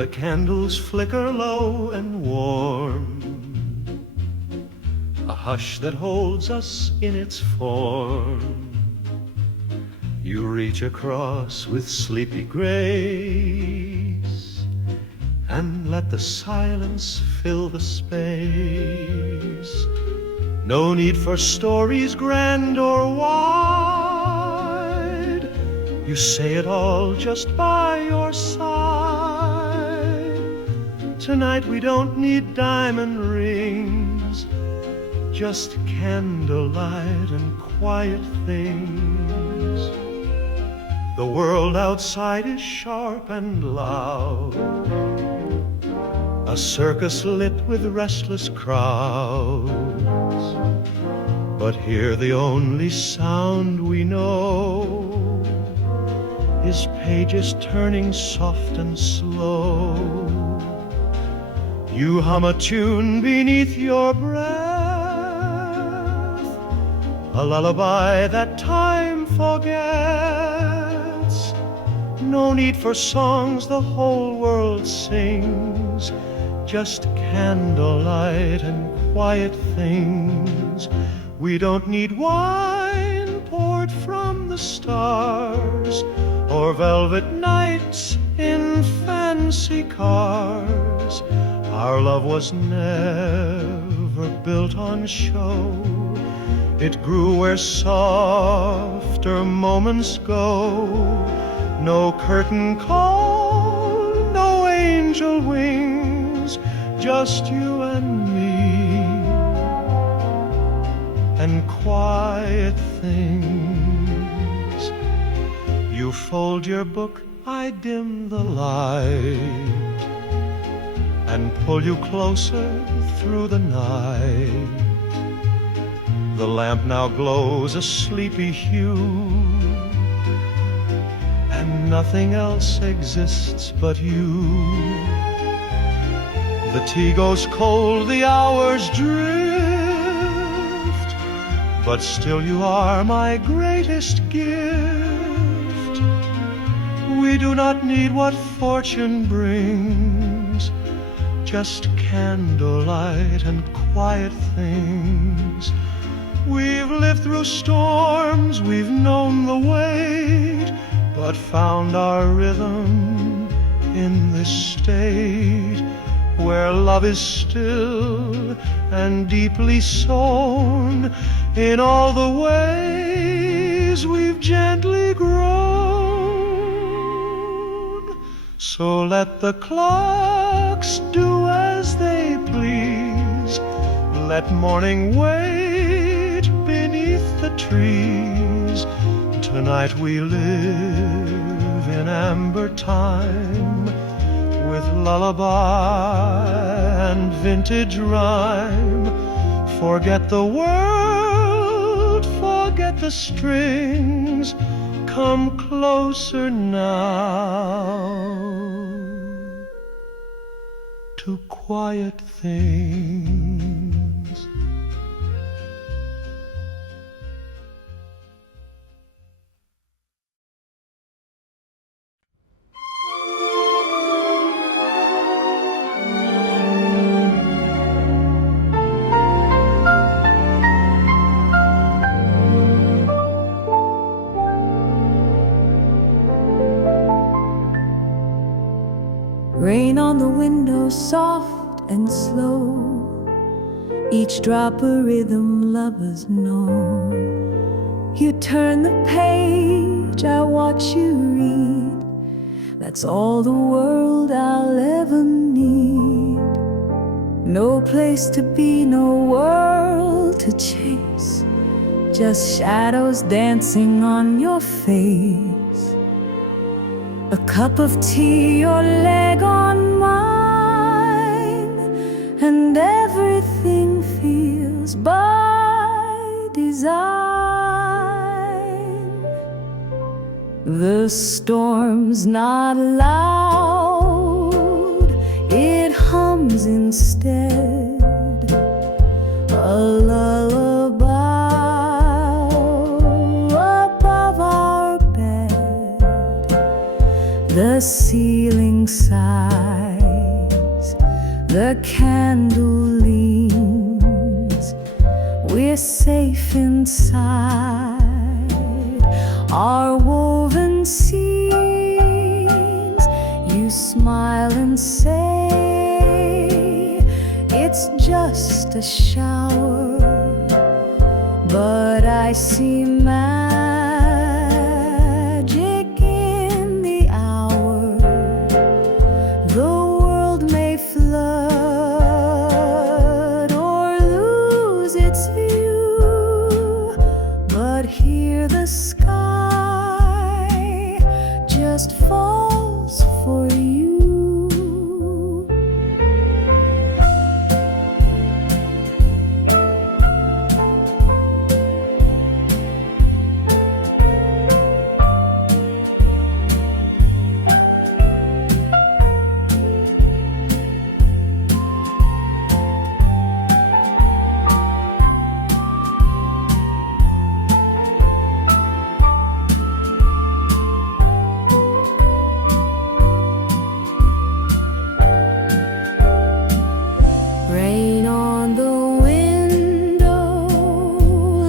The candles flicker low and warm, a hush that holds us in its form. You reach across with sleepy grace and let the silence fill the space. No need for stories grand or wide. You say it all just by your side. Tonight we don't need diamond rings, just candlelight and quiet things. The world outside is sharp and loud, a circus lit with restless crowds. But here the only sound we know is pages turning soft and slow. You hum a tune beneath your breath, a lullaby that time forgets. No need for songs the whole world sings, just candlelight and quiet things. We don't need wine poured from the stars, or velvet nights in fancy cars. Our love was never built on show. It grew where softer moments go. No curtain call, no angel wings, just you and me, and quiet things. You fold your book, I dim the light, and pull you closer through the night. The lamp now glows a sleepy hue, and nothing else exists but you. The tea goes cold, the hours drift, but still you are my greatest gift. We do not need what fortune brings, just candlelight and quiet things. We've lived through storms, we've known the weight, but found our rhythm in this state, where love is still and deeply sown in all the ways we've gently grown. So let the clocks do as they please, let morning wait beneath the trees. Tonight we live in amber time, with lullaby and vintage rhyme. Forget the world, forget the strings, come closer now to quiet things. Rain on the window, soft and slow, each drop a rhythm lovers know. You turn the page, I watch you read. That's all the world I'll ever need. No place to be, no world to chase, just shadows dancing on your face. A cup of tea, your leg on mine, and everything feels by design. The storm's not loud, it hums instead, a lullaby above our bed. The ceiling sighs The candle leans, we're safe inside our woven seams. You smile and say it's just a shower, but I see magic in the hour. The world may flood or lose its view, but here the sky just falls for you. Rain on the window,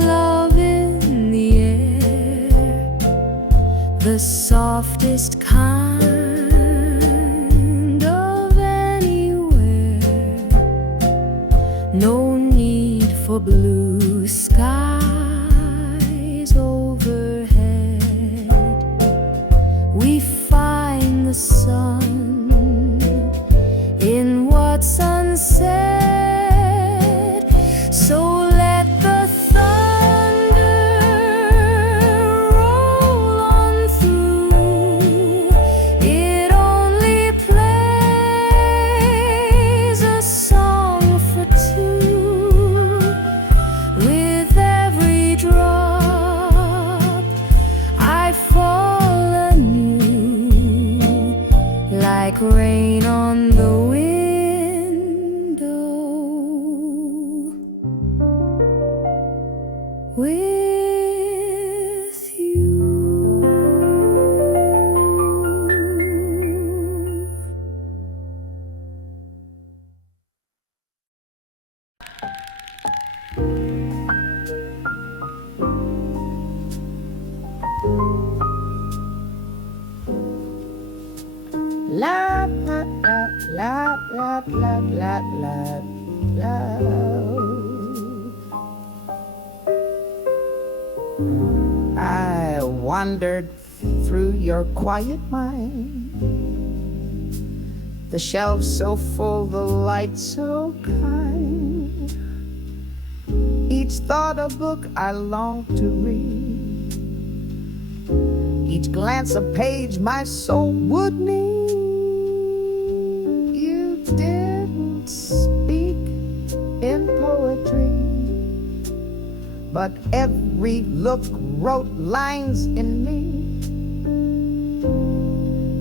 love in the air, the softest kind of anywhere. No need for blue skies overhead. We find the sun in what's unsaid. So let the thunder roll on through. It only plays a song for two. With every drop I fall anew, like rain on the window. With you. La la la la la la la la. I wandered through your quiet mind, the shelves so full, the light so kind. Each thought a book I longed to read, each glance a page my soul would need. You didn't speak in poetry, but every look wrote lines in me.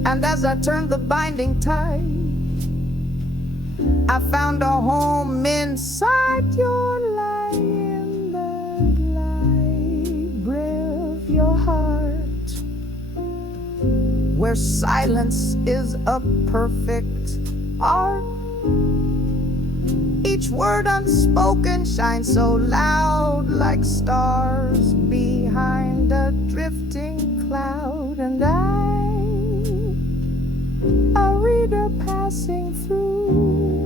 And as I turned the binding tide, I found a home inside your light, in the library of your heart, where silence is a perfect art. Each word unspoken shines so loud, like stars behind a drifting cloud. And a reader passing through,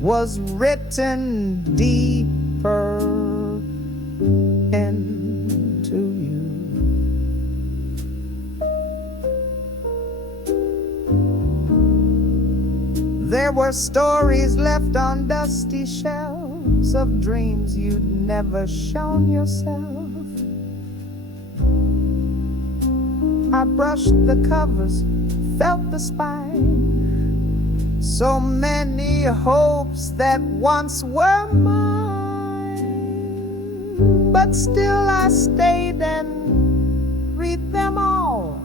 was written deeper into you. There were stories left on dusty shelves of dreams you'd never shown yourself. I brushed the covers, felt the spine, so many hopes that once were mine. But still I stayed and read them all.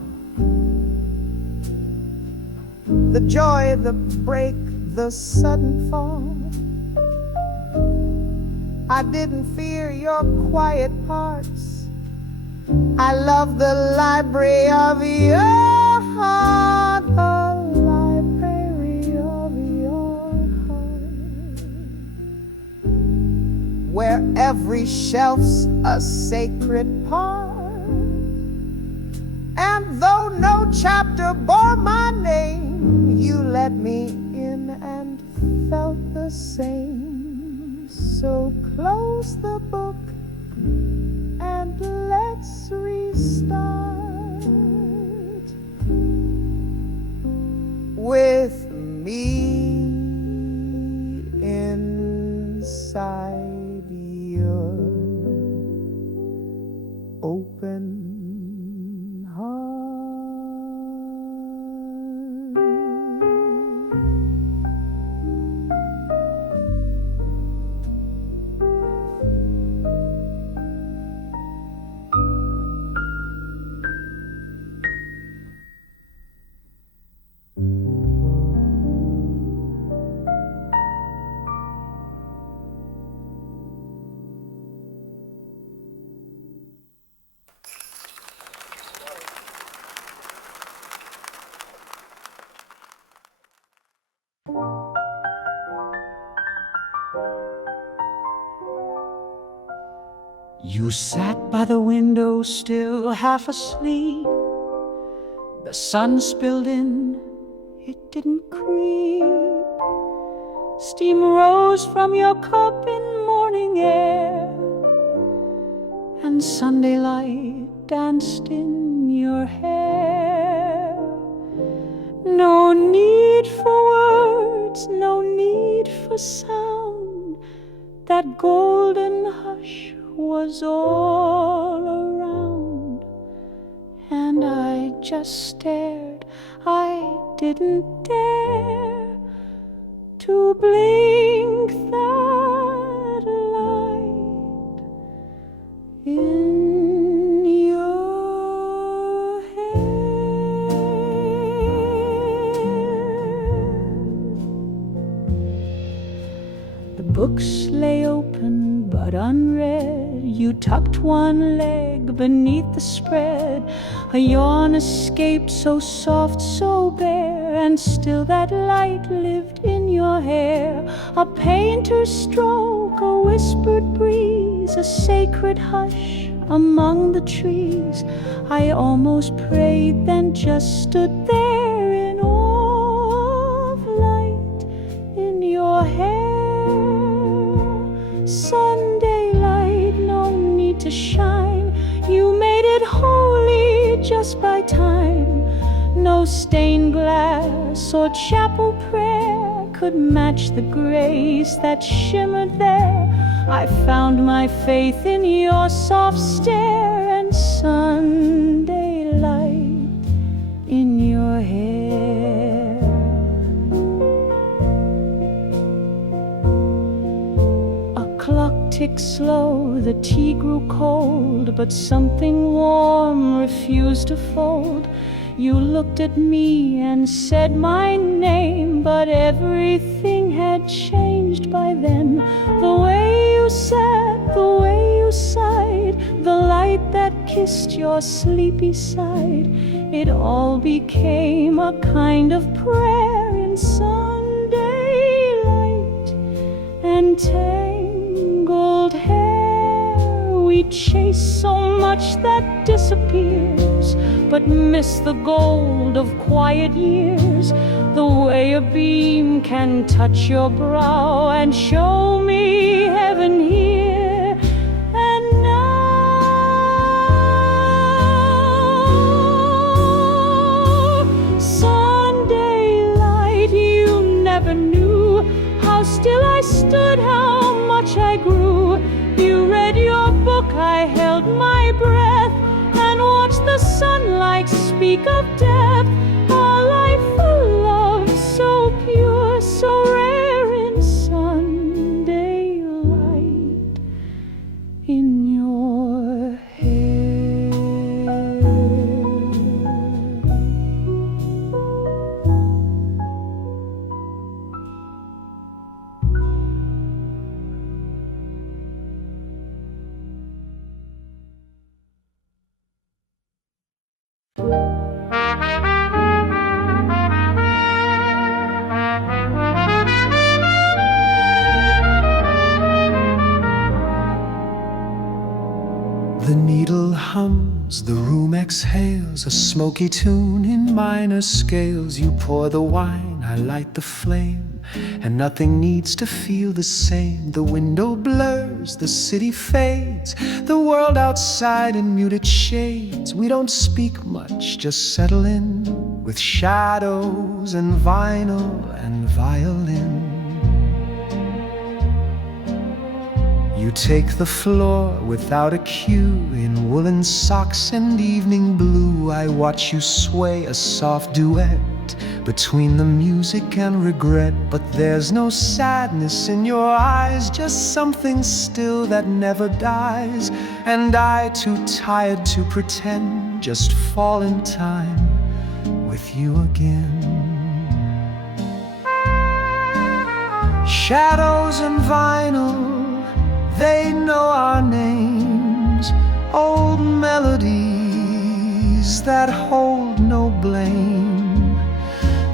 The joy, the break, the sudden fall. I didn't fear your quiet parts. I love the library of your heart, the library every shelf's a sacred part. And though no chapter bore my name, you let me in and felt the same. So close the book and let's restart with me inside your open heart. You sat by the window, still half asleep. The sun spilled in, it didn't creep. Steam rose from your cup in morning air, and Sunday light danced in your hair. No need for words, no need for sound. That golden hush was all around, and I just stared. I didn't dare to blink that light in your hair. The books lay open but unread. You tucked one leg beneath the spread. A yawn escaped, so soft, so bare, and still that light lived in your hair. A painter's stroke, a whispered breeze, a sacred hush among the trees. I almost prayed, then just stood there in awe of light in your hair. Sunday light, no need to shine. You made it holy just by time. No stained glass or chapel prayer could match the grace that shimmered there. I found my faith in your soft stare, and Sunday light in your hair. A clock ticked slow, the tea grew cold, but something warm refused to fold. You looked at me and said my name, but everything had changed by then. The way you sat, the way you sighed, the light that kissed your sleepy side, it all became a kind of prayer in Sunday light and tangled hair. We chase so much that disappears, but miss the gold of quiet years. The way a beam can touch your brow and show me heaven here. And now, Sunday light, you never knew how still I stood, how much I grew. You read your book, I held my breath and watched the sunlight speak of death. A life of love, so pure, so rare in Sunday light in your hair. needle hums, the room exhales, a smoky tune in minor scales. You pour the wine, I light the flame, and nothing needs to feel the same. The window blurs, the city fades, the world outside in muted shades. We don't speak much, just settle in, with shadows and vinyl and violin. You take the floor without a cue, in woolen socks and evening blue. I watch you sway, a soft duet between the music and regret. But there's no sadness in your eyes, just something still that never dies. And I, too tired to pretend, just fall in time with you again. Shadows and vinyl, they know our names, old melodies that hold no blame.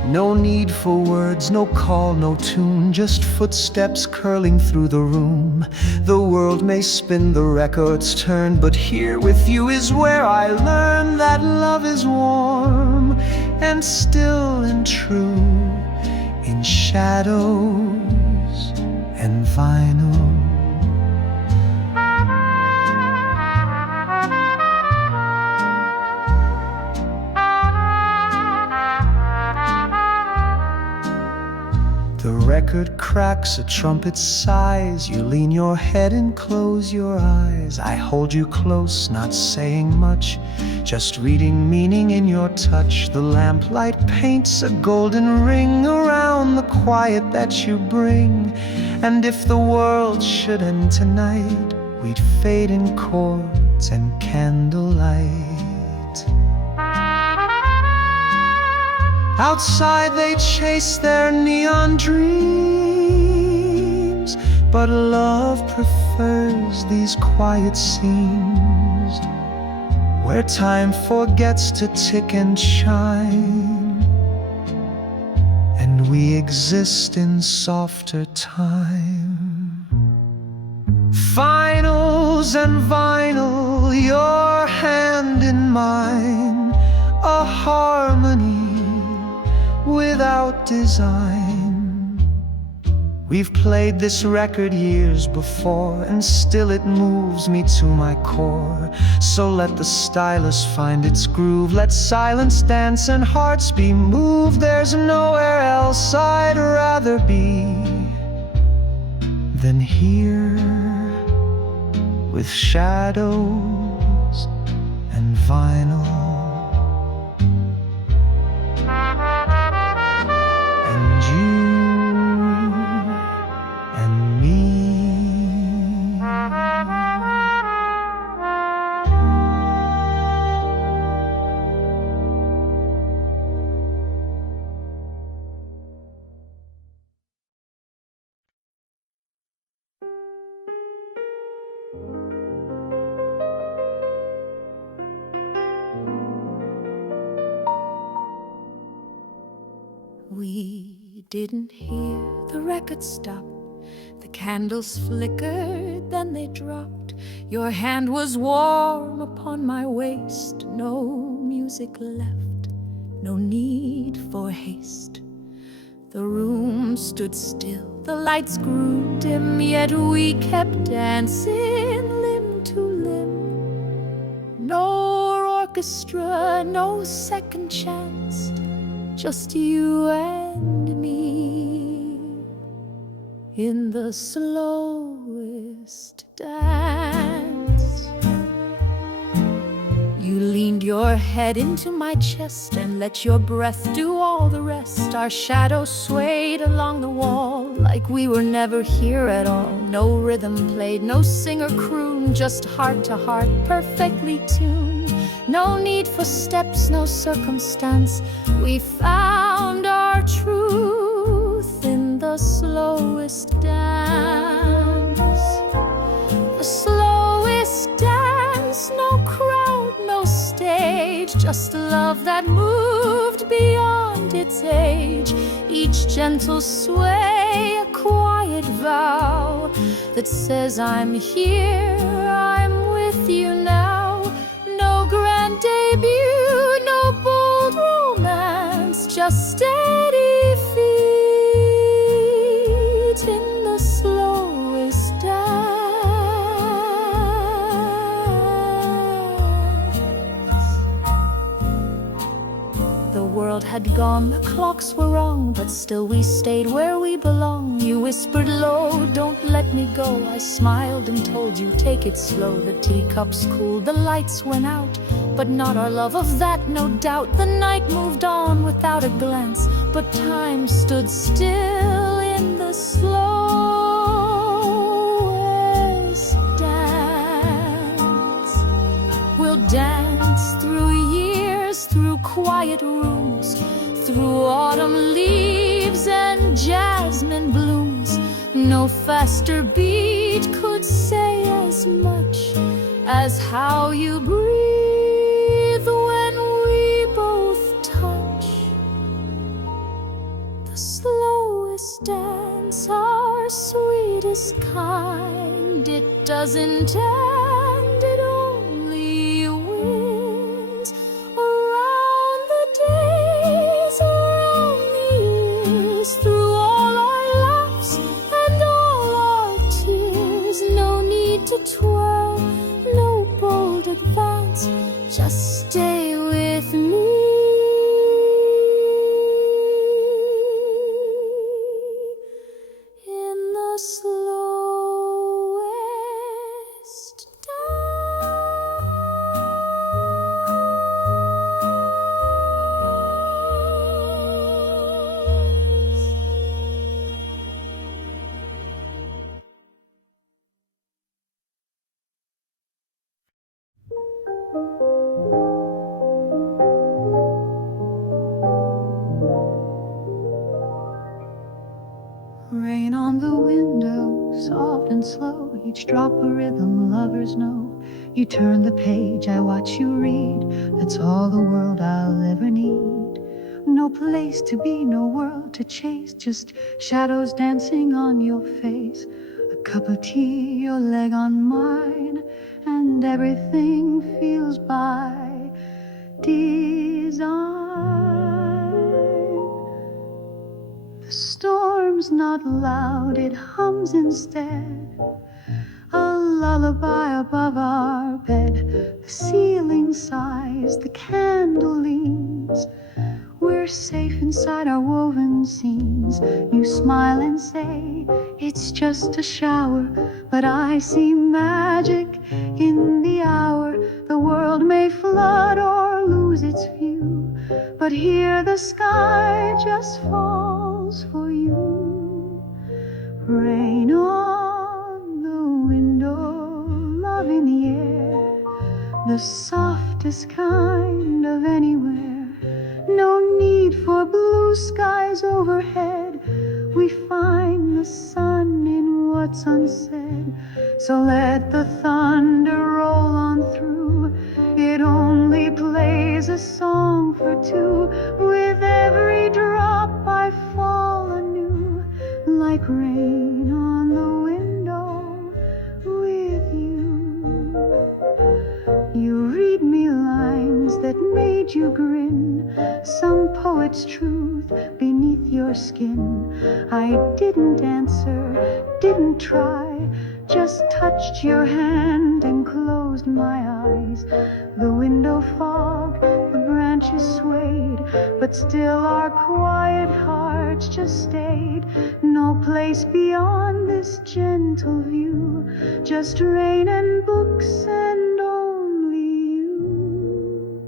No need for words, no call, no tune, just footsteps curling through the room. The world may spin, the records turn, but here with you is where I learn that love is warm and still and true, in shadows and vinyl. The record cracks, a trumpet sighs. You lean your head and close your eyes. I hold you close, not saying much, just reading meaning in your touch. The lamplight paints a golden ring around the quiet that you bring. And if the world should end tonight, we'd fade in chords and candlelight. Outside they chase their neon dreams, but love prefers these quiet scenes, where time forgets to tick and chime, and we exist in softer time. Finals and vinyl, your hand in mine, a harmony without design. We've played this record years before, and still it moves me to my core. So let the stylus find its groove, let silence dance and hearts be moved. There's nowhere else I'd rather be than here, with shadows and vinyl. We didn't hear the record stop. The candles flickered, then they dropped. Your hand was warm upon my waist. No music left, no need for haste. The room stood still, the lights grew dim, yet we kept dancing limb to limb. No orchestra, no second chance, just you and me in the slowest dance. You leaned your head into my chest and let your breath do all the rest. Our shadows swayed along the wall like we were never here at all. No rhythm played, no singer crooned, just heart to heart, perfectly tuned. No need for steps, no circumstance. We found our truth in the slowest dance. The slowest dance, no crowd, no stage, just love that moved beyond its age. Each gentle sway, a quiet vow that says I'm here, I'm with you now. world had gone, the clocks were wrong, but still we stayed where we belong. You whispered low, don't let me go. I smiled and told you, take it slow. The teacups cooled, the lights went out, but not our love, of that no doubt. The night moved on without a glance, but time stood still in the slowest dance. We'll dance through years, through quiet rooms, through autumn leaves and jasmine blooms. No faster beat could say as much as how you breathe when we both touch. The slowest dance, our sweetest kind, it doesn't end, it only wins. Around the days, around the years, through all our laughs and all our tears. No need to twirl, no bold advance, just stay with me. In the slowest Rain on the window, soft and slow, each drop a rhythm lovers know. You turn the page, I watch you read, that's all the world I'll ever need. No place to be, no world to chase, just shadows dancing on your face. A cup of tea, your leg on mine, and everything feels by design. The storm's not loud, it hums instead, a lullaby above our bed. The ceiling sighs, the candle leans, we're safe inside our woven scenes. You smile and say, it's just a shower, but I see magic in the hour. The world may flood or lose its view, but here the sky just falls for you. Rain on the window, love in the air, the softest kind of anywhere. No need for blue skies overhead, we find the sun in what's unsaid. So let the thunder roll on through, it only plays a song for two. With every drop I fall anew, like rain on the window with you. You read me lines that made you grin, some poet's truth beneath your skin. I didn't answer, didn't try, just touched your hand and closed my eyes. The window fogged, the branches swayed, but still our quiet hearts just stayed. No place beyond this gentle view, just rain and books and only you.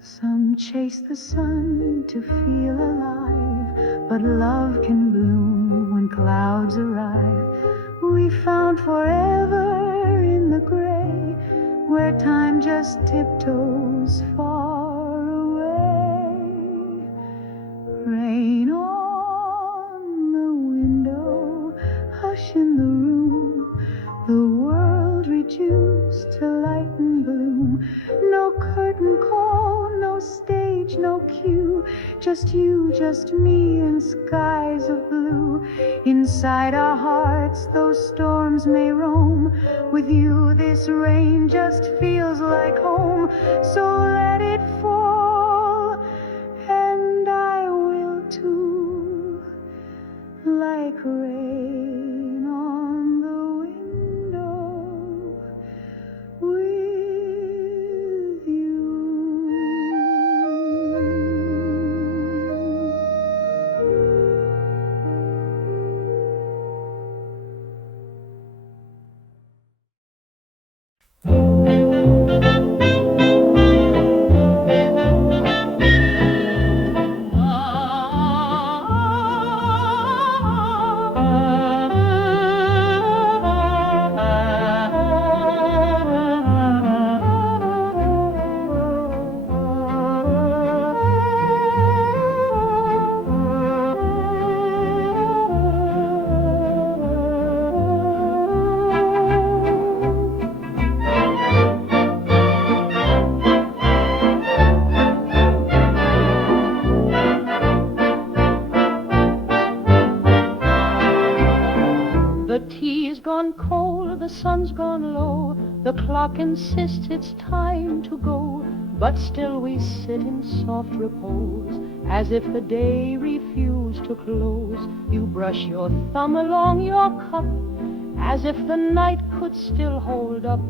Some chase the sun to feel alive, but love can bloom when clouds arrive. We found forever in the gray, where time just tiptoes far away. Rain on the window, hush in the room, the world reduced to light and bloom. No curtain call, no stage, no cue, just you, just me, and skies of blue. Inside our hearts those storms may roam, with you this rain just feels like home. So let it fall, and I will too, like rain on the window with you. the sun's gone low, the clock insists it's time to go, but still we sit in soft repose, as if the day refused to close. You brush your thumb along your cup, as if the night could still hold up.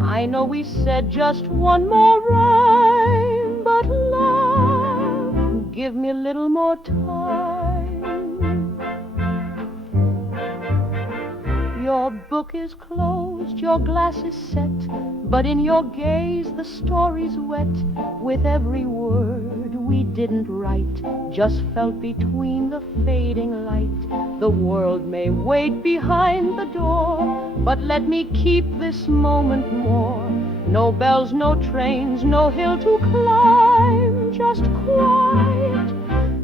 I know we said just one more rhyme, but love, give me a little more time. Your book is closed, your glass is set, but in your gaze the story's wet with every word we didn't write, just felt between the fading light. The world may wait behind the door, but let me keep this moment more. No bells, no trains, no hill to climb, just quiet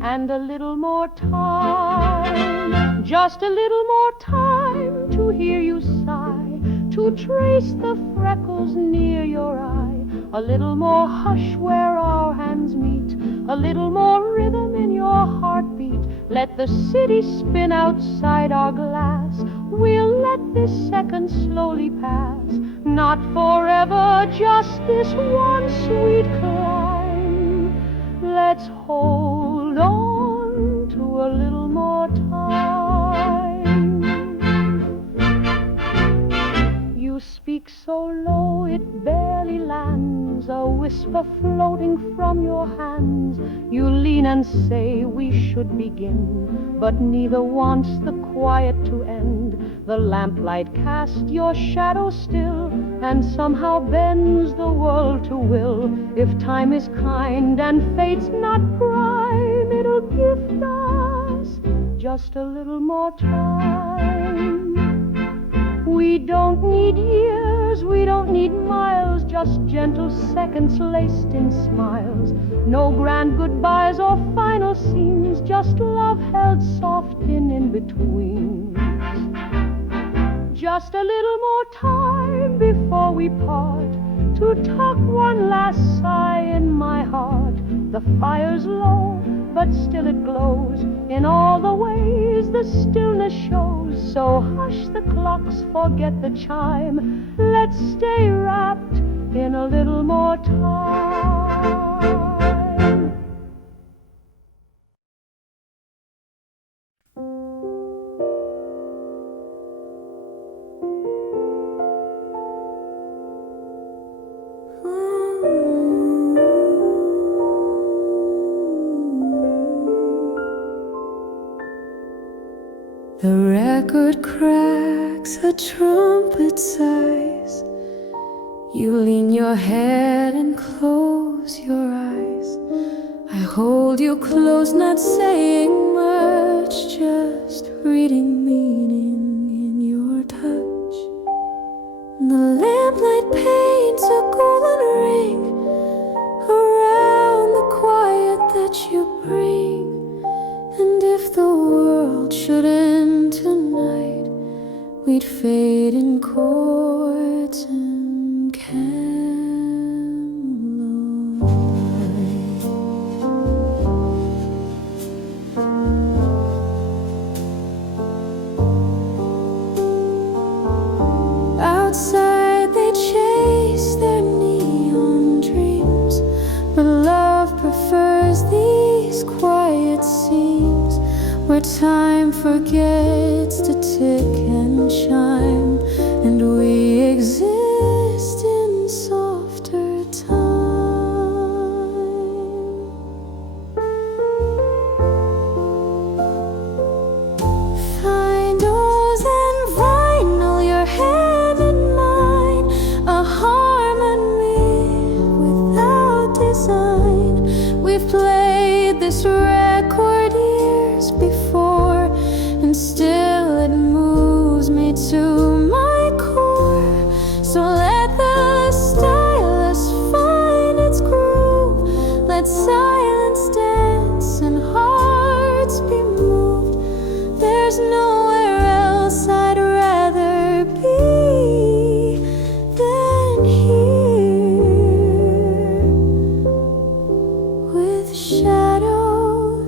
and a little more time. Just a little more time to hear you sigh, to trace the freckles near your eye. A little more hush where our hands meet, a little more rhythm in your heartbeat. Let the city spin outside our glass. We'll let this second slowly pass. Not forever, just this one sweet climb. Let's hold on to a little more time. You speak so low it barely lands, a whisper floating from your hands. You lean and say we should begin, but neither wants the quiet to end. The lamplight casts your shadow still, and somehow bends the world to will. If time is kind and fate's not prime, it'll gift us just a little more time. We don't need years, we don't need miles, just gentle seconds laced in smiles. No grand goodbyes or final scenes, just love held soft in between. Just a little more time before we part, to tuck one last sigh in my heart. The fire's low, but still it glows in all the ways the stillness shows. So hush the clocks, forget the chime. Let's stay wrapped in a little more time. The record cracks, a trumpet sighs. You lean your head and close your eyes. I hold you close, not saying much, just reading meaning in your touch. The lamplight paints a golden ring around the quiet that you bring. And if the world should end tonight, we'd fade in chords and candlelight. Outside they chase their neon dreams, but love prefers these quiet scenes, where time forgets to tick and chime, and we exist in softer time. Finals and vinyl, your hand in mine, a harmony without design. We've played this record years before, and still it moves me to my core. So let the stylus find its groove, let silence dance and hearts be moved. There's nowhere else I'd rather be than here, with shadows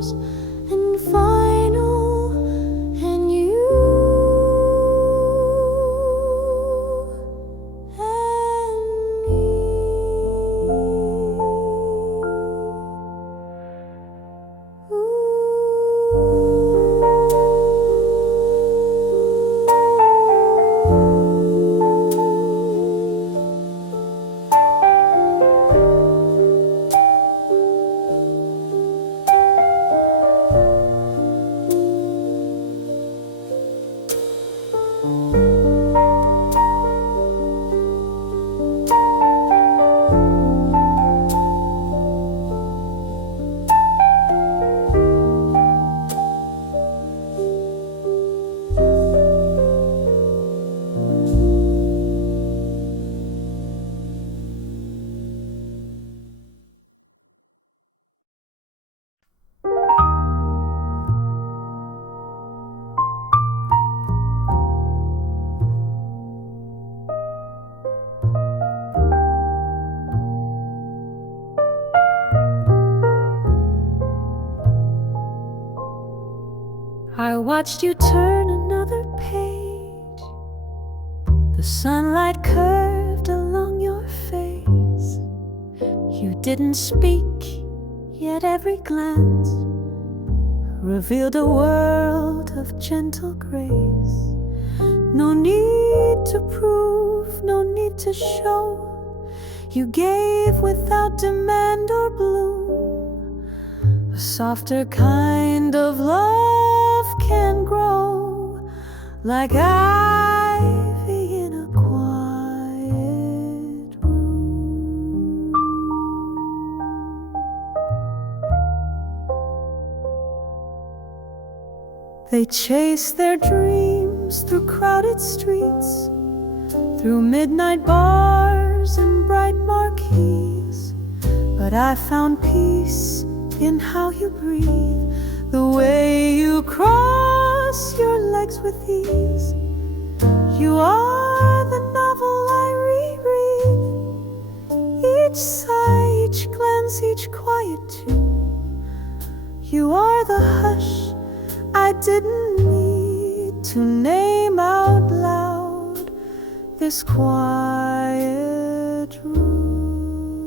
watched you turn another page. The sunlight curved along your face. You didn't speak, yet every glance revealed a world of gentle grace. No need to prove, no need to show. You gave without demand or bloom. A softer kind of love can grow like ivy in a quiet room. They chase their dreams through crowded streets, through midnight bars and bright marquees. But I found peace in how you breathe, the way you cross your legs with ease. You are the novel I reread, each sigh, each glance, each quiet tune. You are the hush I didn't need to name out loud this quiet room.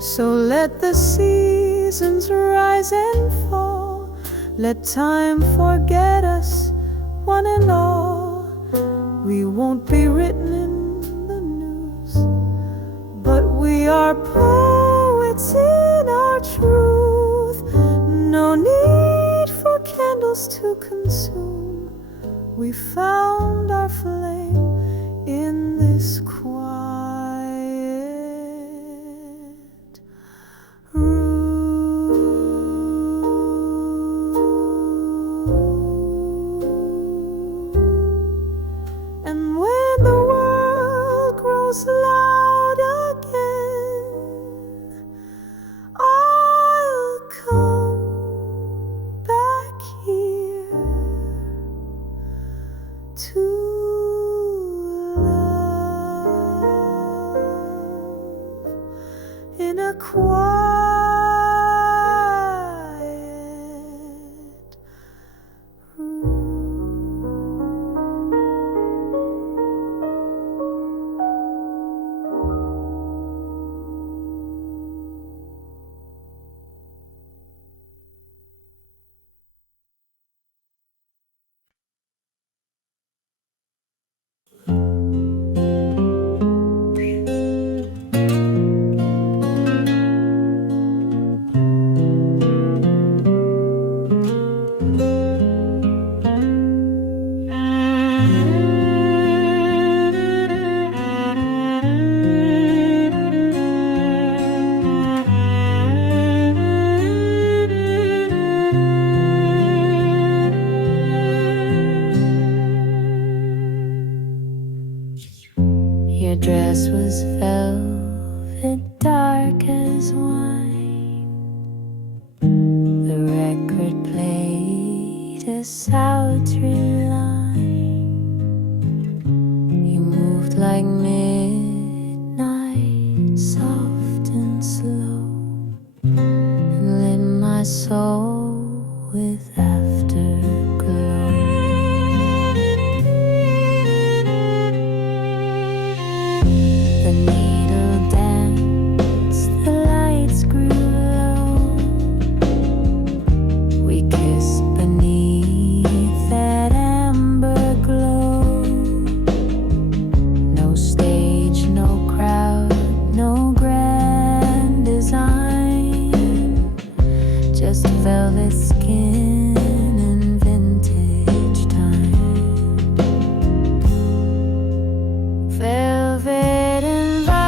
So let the seasons rise and fall, let time forget us, one and all. We won't be written in the news, but we are poets in our truth. No need for candles to consume. We found our flame in this quiet room. And when the world grows loud again, I'll come back here to love in a quiet room. Your dress was velvet, dark as wine. The record played a sultry line. You moved like midnight, soft and slow, and lit my soul with afterglow. The needle danced, the lights grew low. We kissed beneath that amber glow. No stage, no crowd, no grand design, just velvet skin and vintage time. Velvet and vinyl,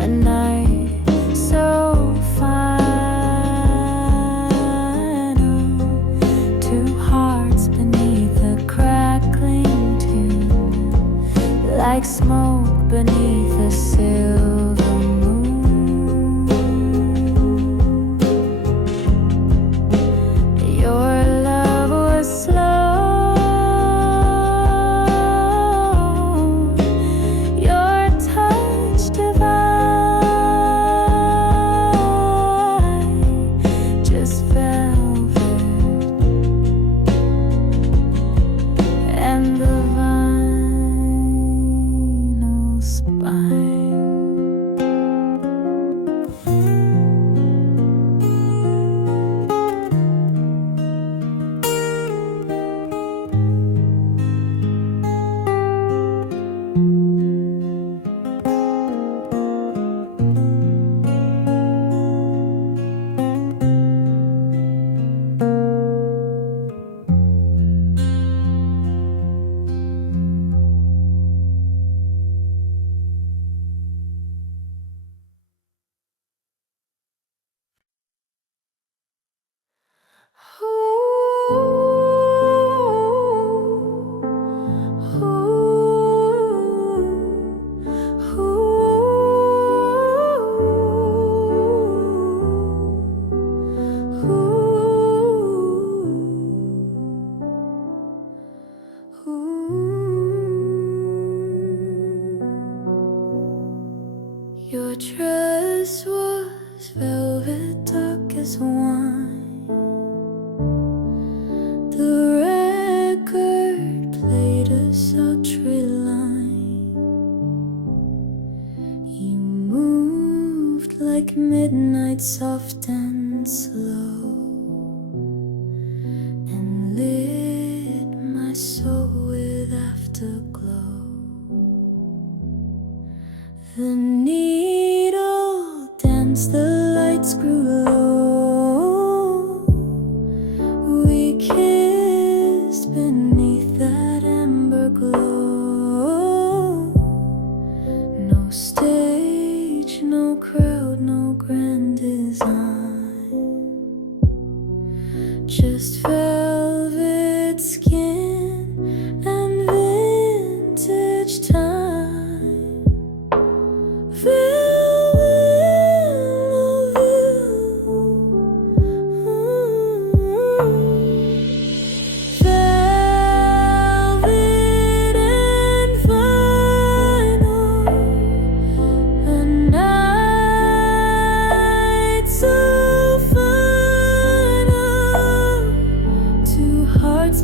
a night so final. Two hearts beneath a crackling tune, like smoke beneath a silver moon. Your love was slow. Your dress was velvet dark as wine. The record played a sultry line. You moved like midnight, soft and slow, and lit my soul with afterglow. The needle danced, the lights grew low. We kissed beneath that amber glow. No stage, no crowd, no grand design, just velvet skin and vintage time.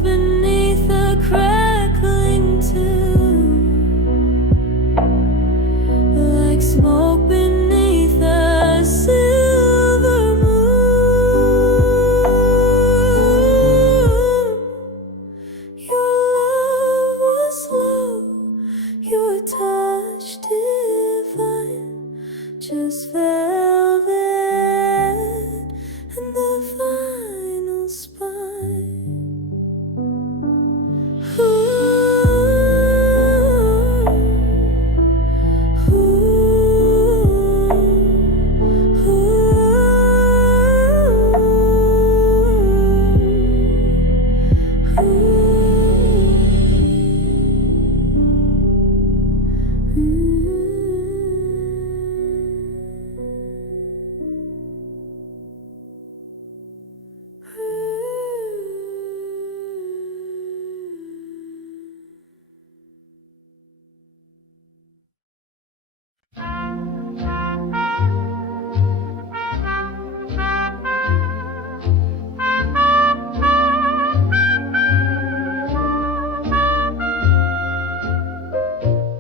Beneath a crackling tune, like smoke beneath a silver moon. Your love was slow, your touch divine, just velvet and the final spine.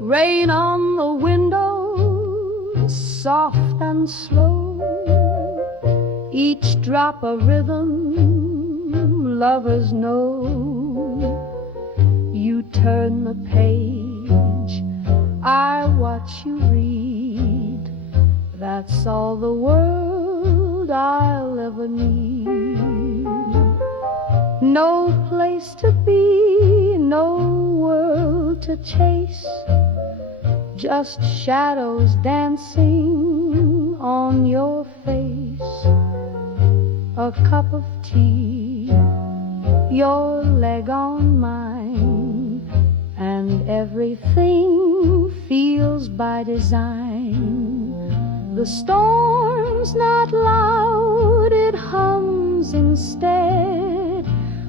Rain on the window, soft and slow, each drop a rhythm lovers know. You turn the page, I watch you read. That's all the world I'll ever need. No place to be, no world to chase, just shadows dancing on your face. A cup of tea, your leg on mine, and everything feels by design. The storm's not loud, it hums instead,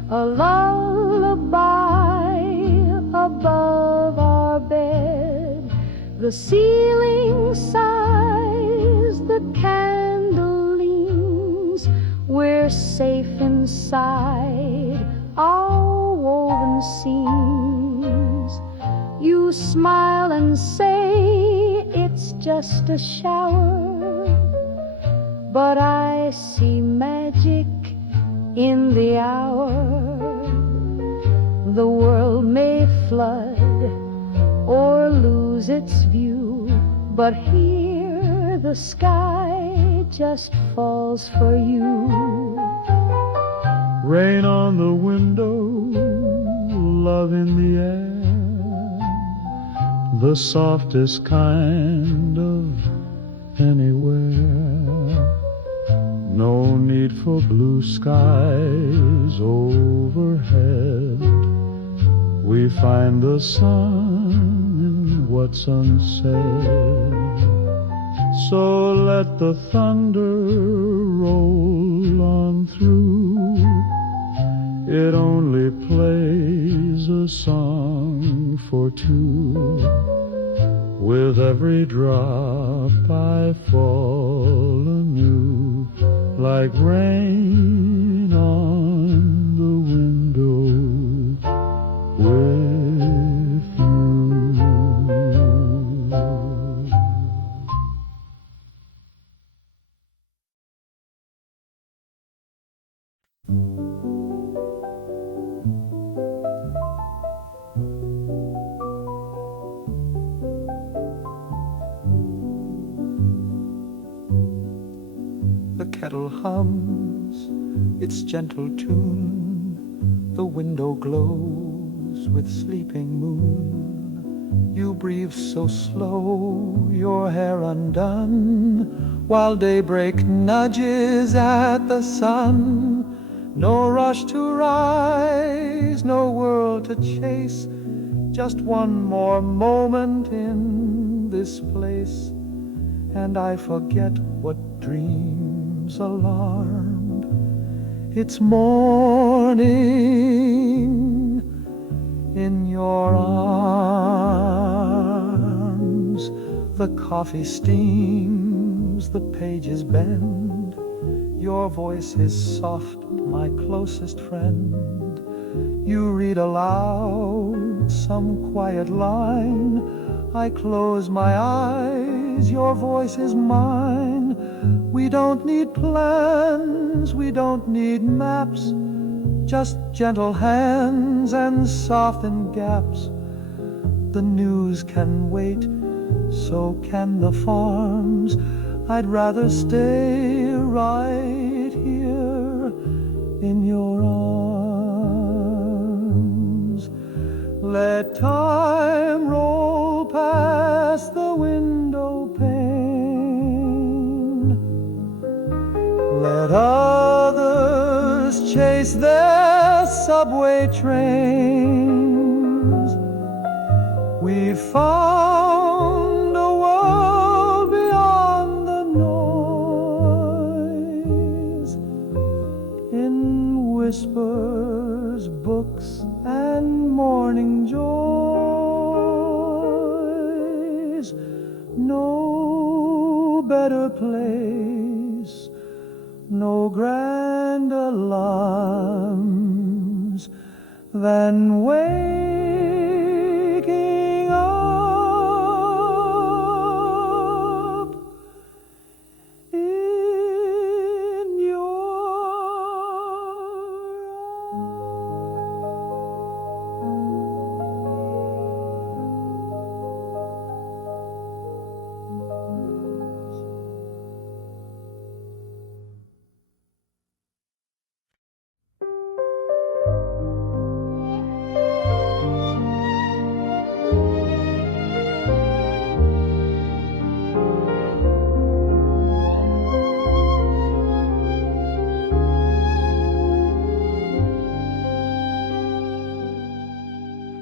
a lullaby above our bed. The ceiling sighs, the candle leans, we're safe inside our woven seams. You smile and say it's just a shower, but I see magic in the hour. The world may flood or lose its view, but here the sky just falls for you. Rain on the window, love in the air, the softest kind of anywhere. No need for blue skies overhead, we find the sun in what's unsaid. So let the thunder roll on through, it only plays a song for two. With every drop I fall anew, like rain on the window with you. The kettle hums its gentle tune, the window glows with sleeping moon. You breathe so slow, your hair undone, while daybreak nudges at the sun. No rush to rise, no world to chase, just one more moment in this place, and I forget what dreams alarmed. It's morning in your arms. The coffee steams, the pages bend. Your voice is soft, my closest friend. You read aloud some quiet line. I close my eyes, your voice is mine. We don't need plans, we don't need maps, just gentle hands and softened gaps. The news can wait, so can the farms. I'd rather stay right here in your arms. Let time roll past the window pane. Let others chase their subway trains. We found a world beyond the noise, in whispers, books, and morning joys. No better place, no grand alarms than waking up in your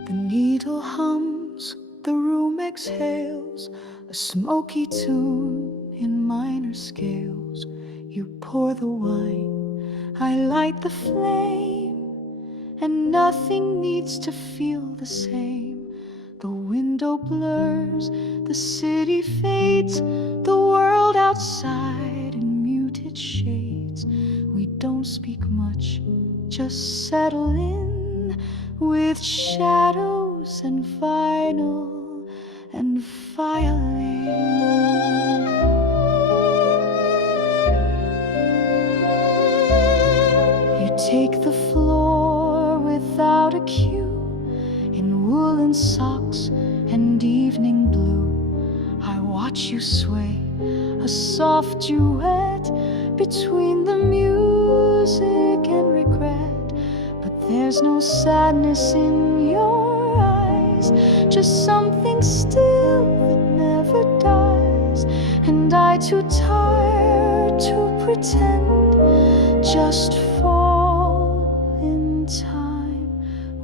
The needle hums, the room exhales, a smoky tune in minor scales. You pour the wine, I light the flame, and nothing needs to feel the same. The window blurs, the city fades, the world outside in muted shades. We don't speak much, just settle in with shadows and vinyl and violin. You take the floor without a cue, in woolen socks and evening blue. I watch you sway, a soft duet between the music and regret. But there's no sadness in your eyes, just something still that never dies. And I, too tired to pretend, just fall in time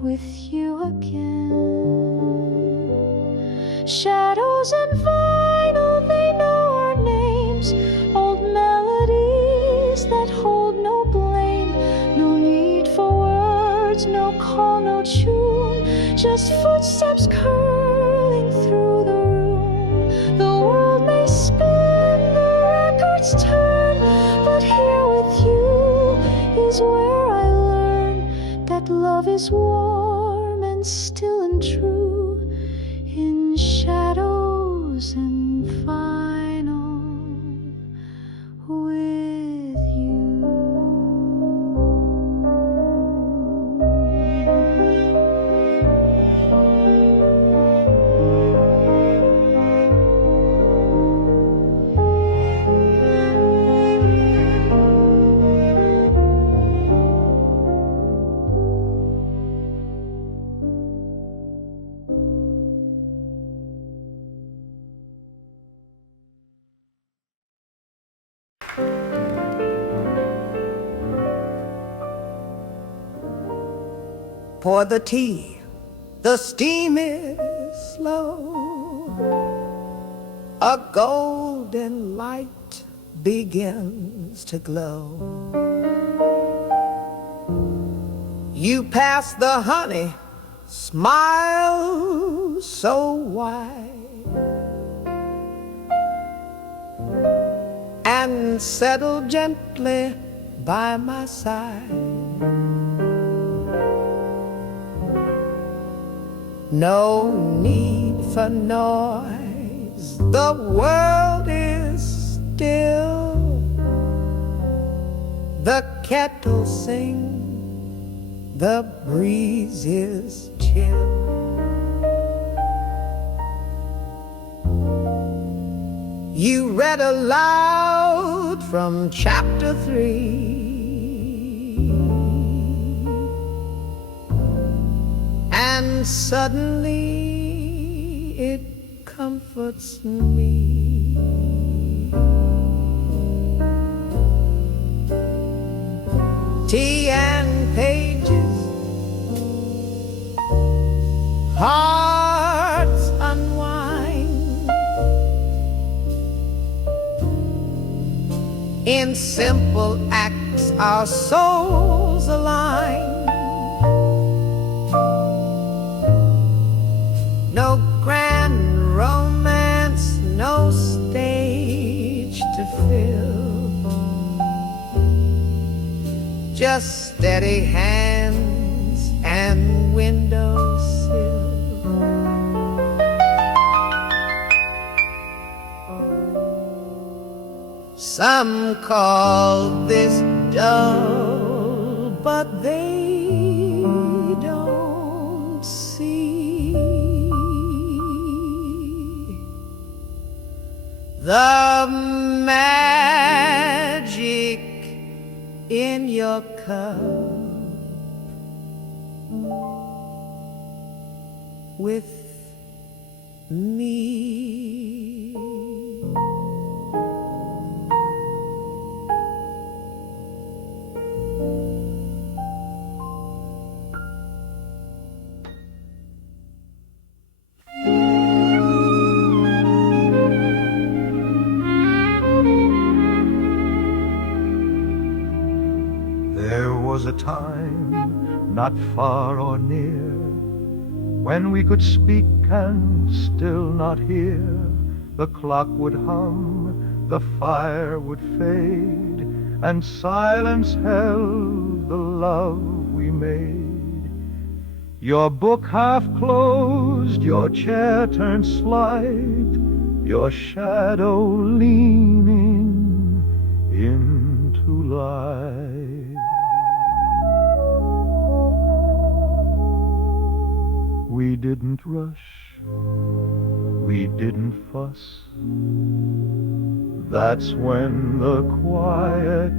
with you again. Shadows and vinyl, they know our names, old melodies that hold no blame. No need for words, no call, no tune, just footsteps curling through the room. tables turn, but here with you is where I learn that love is warm and still and true, in shadows and final with you. Pour the tea, the steam is slow. A golden light begins to glow. You pass the honey, smile so wide, and settle gently by my side. No need for noise, the world is still. The kettle sings, the breeze is chill. You read aloud from chapter 3, and suddenly it comforts me. Tea and pages, hearts unwind. In simple acts our souls align. No grand romance, no stage to fill, just steady hands and windowsill. Some call this dull, but they don't see the magic in your cup with me. There was a time, not far or near, when we could speak and still not hear. The clock would hum, the fire would fade, and silence held the love we made. Your book half closed, your chair turned slight, your shadow leaning into light. We didn't rush, we didn't fuss. That's when the quiet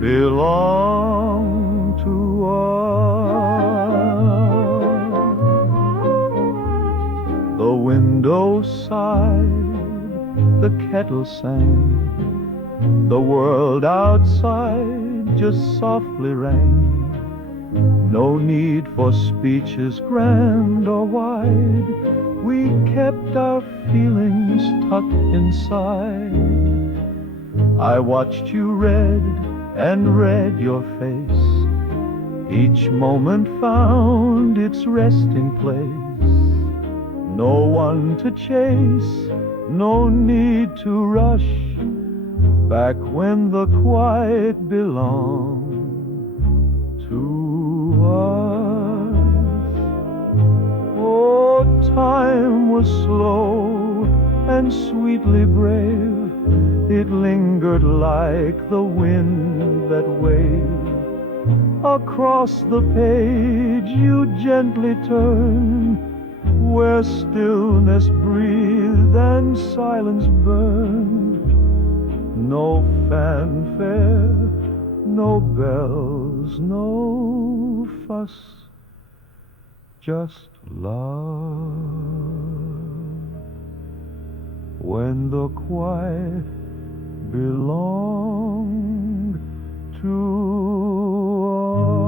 belonged to us. The window sighed, the kettle sang, the world outside just softly rang. No need for speeches grand or wide, we kept our feelings tucked inside. I watched you read and read your face. Each moment found its resting place. No one to chase, no need to rush. back when the quiet belonged to us. Oh, time was slow and sweetly brave. It lingered like the wind that waved. Across the page you gently turned, where stillness breathed and silence burned. No fanfare, no bells, no fuss, just love. When the quiet belonged to us.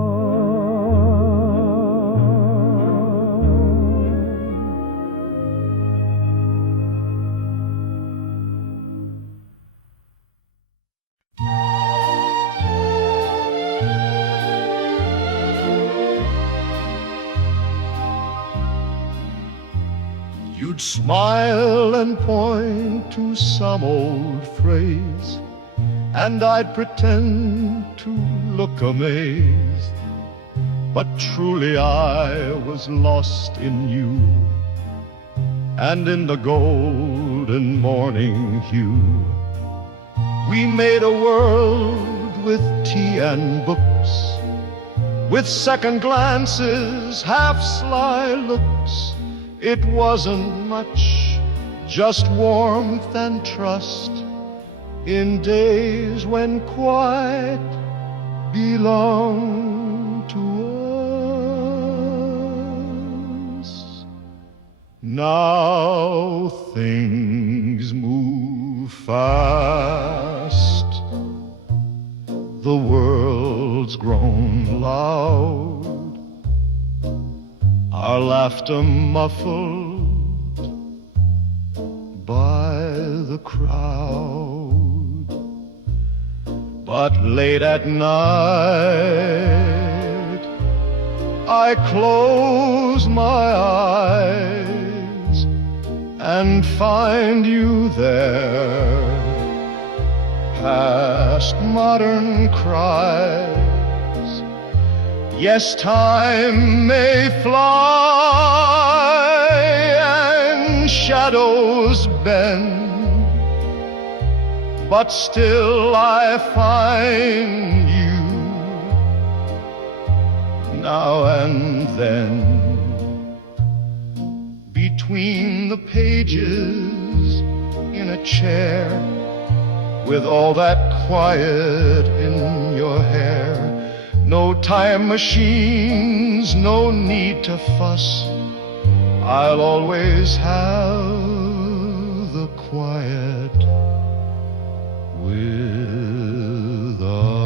You'd smile and point to some old phrase, and I'd pretend to look amazed. But truly I was lost in you, and in the golden morning hue. We made a world with tea and books, with second glances, half sly looks. It wasn't much, just warmth and trust, in days when quiet belonged to us. Now things move fast, the world's grown loud, our laughter muffled by the crowd. But late at night I close my eyes and find you there, past modern cries. Yes, time may fly and shadows bend, but still I find you now and then. Between the pages in a chair, with all that quiet in your hair. No time machines, no need to fuss. I'll always have the quiet with us.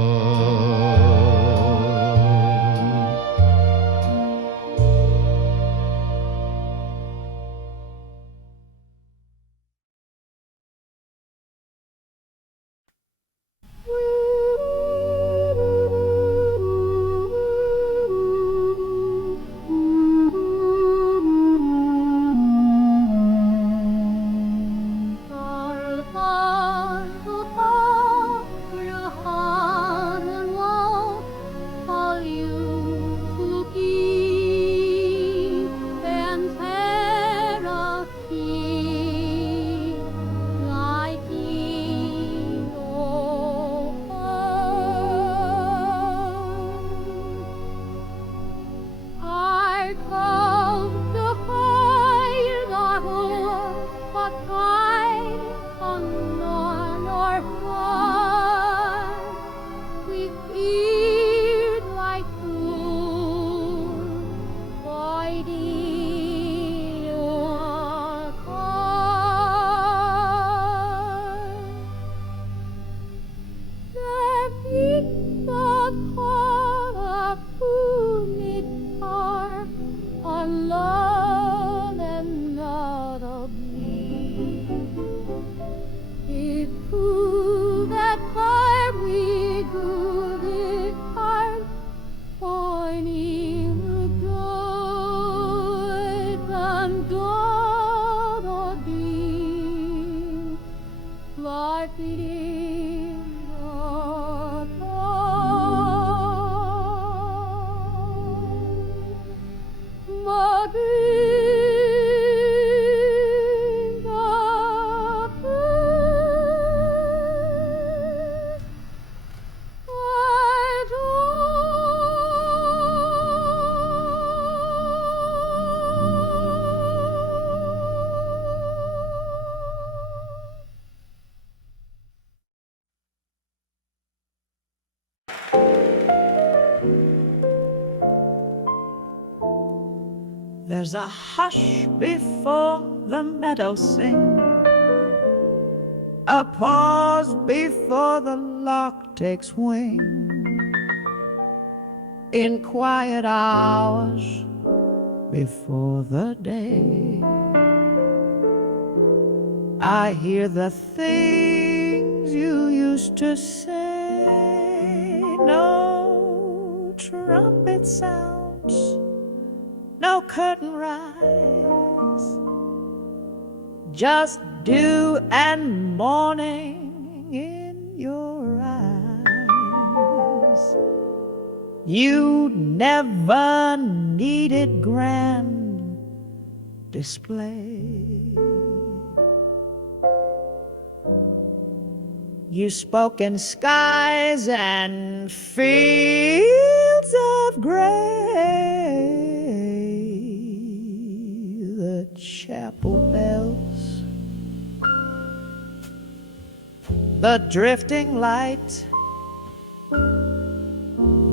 There's a hush before the meadows sing, a pause before the lark takes wing. In quiet hours before the day, I hear the things you used to say. No trumpet sounds, no curtain rise, just dew and morning in your eyes. You never needed grand display. You spoke in skies and fields of gray. The chapel bells, the drifting light,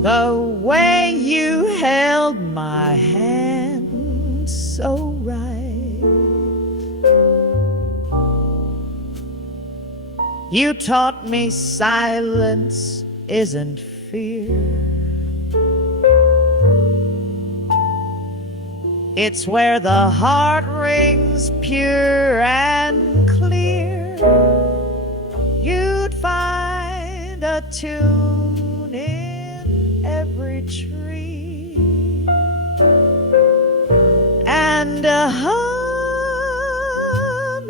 the way you held my hand so right. You taught me silence isn't fear. It's where the heart rings pure and clear. You'd find a tune in every tree and a hum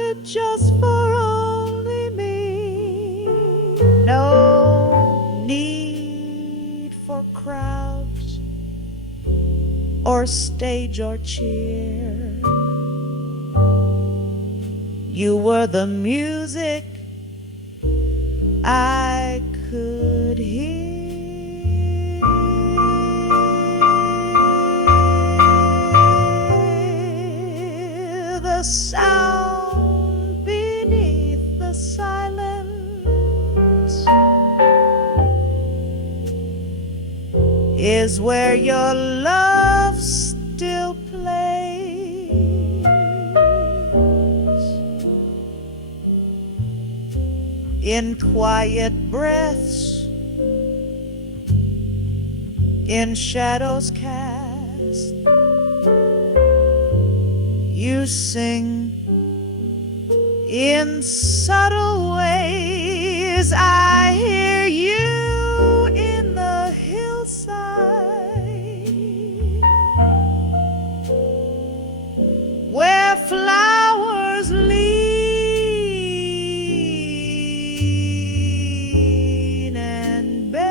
it just for only me. No need for crowds or stage or cheer. You were the music I could hear. The sound beneath the silence is where your love still plays. In quiet breaths, in shadows cast, you sing in subtle ways. I hear you in the hillside, where flowers lean and bend.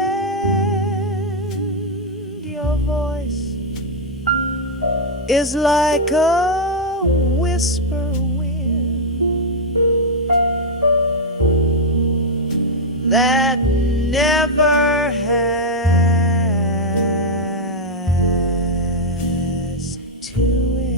Your voice is like a whisper wind that never has to end.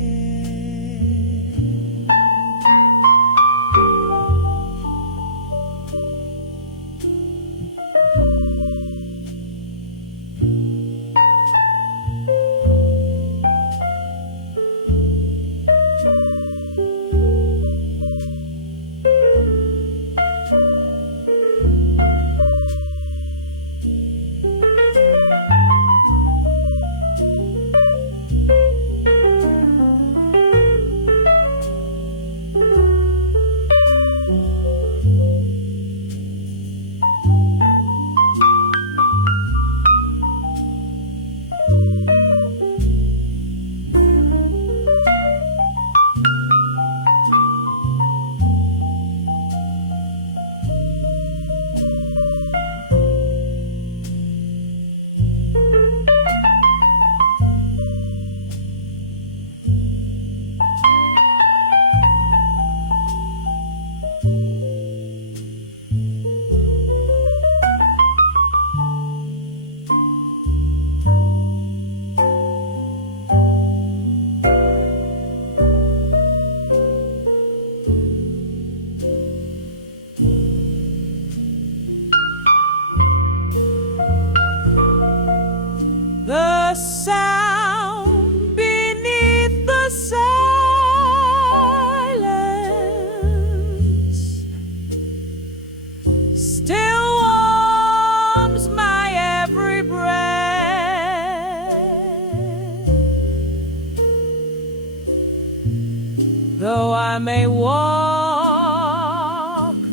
though I may walk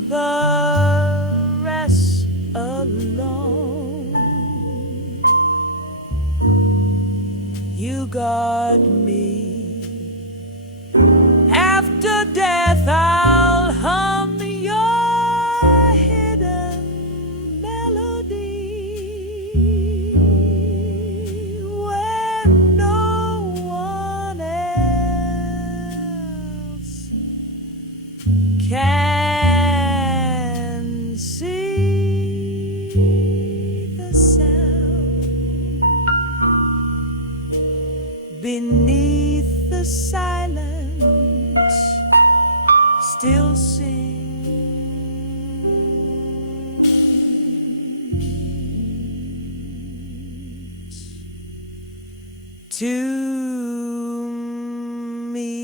the rest alone. You guard me. After death I'll hum your hidden melody where no one else can see the sound beneath the silence still sings to me.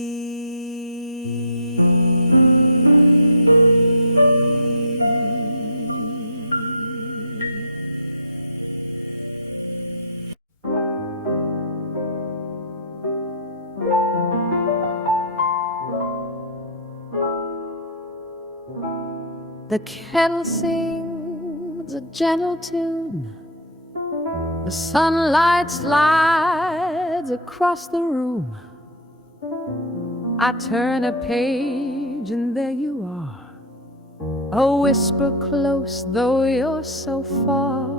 The kettle sings a gentle tune. The sunlight slides across the room. I turn a page and there you are, a whisper close though you're so far.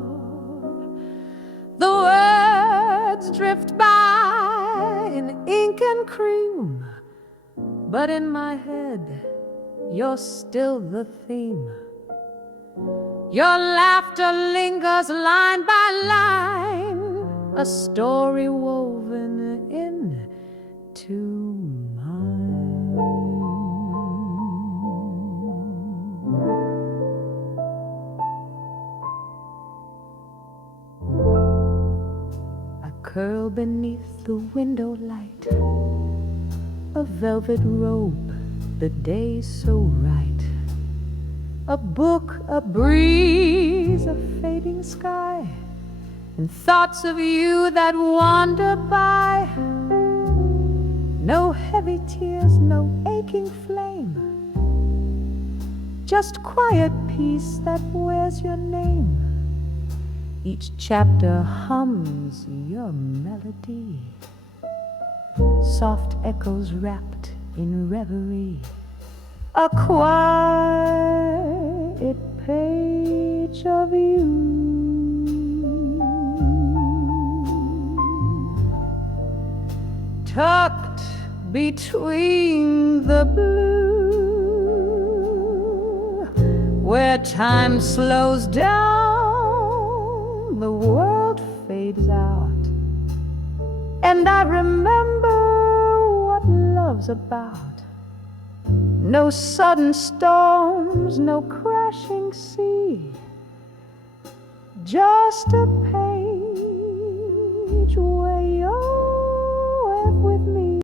The words drift by in ink and cream, but in my head you're still the theme. Your laughter lingers line by line, a story woven into mine. I curl beneath the window light, a velvet robe, the day so right. A book, a breeze, a fading sky, and thoughts of you that wander by. No heavy tears, no aching flame, just quiet peace that wears your name. Each chapter hums your melody, soft echoes wrapped in reverie. A quiet page of you, tucked between the blue, where time slows down, the world fades out, and I remember what love's about. No sudden storms, no crashing sea, just a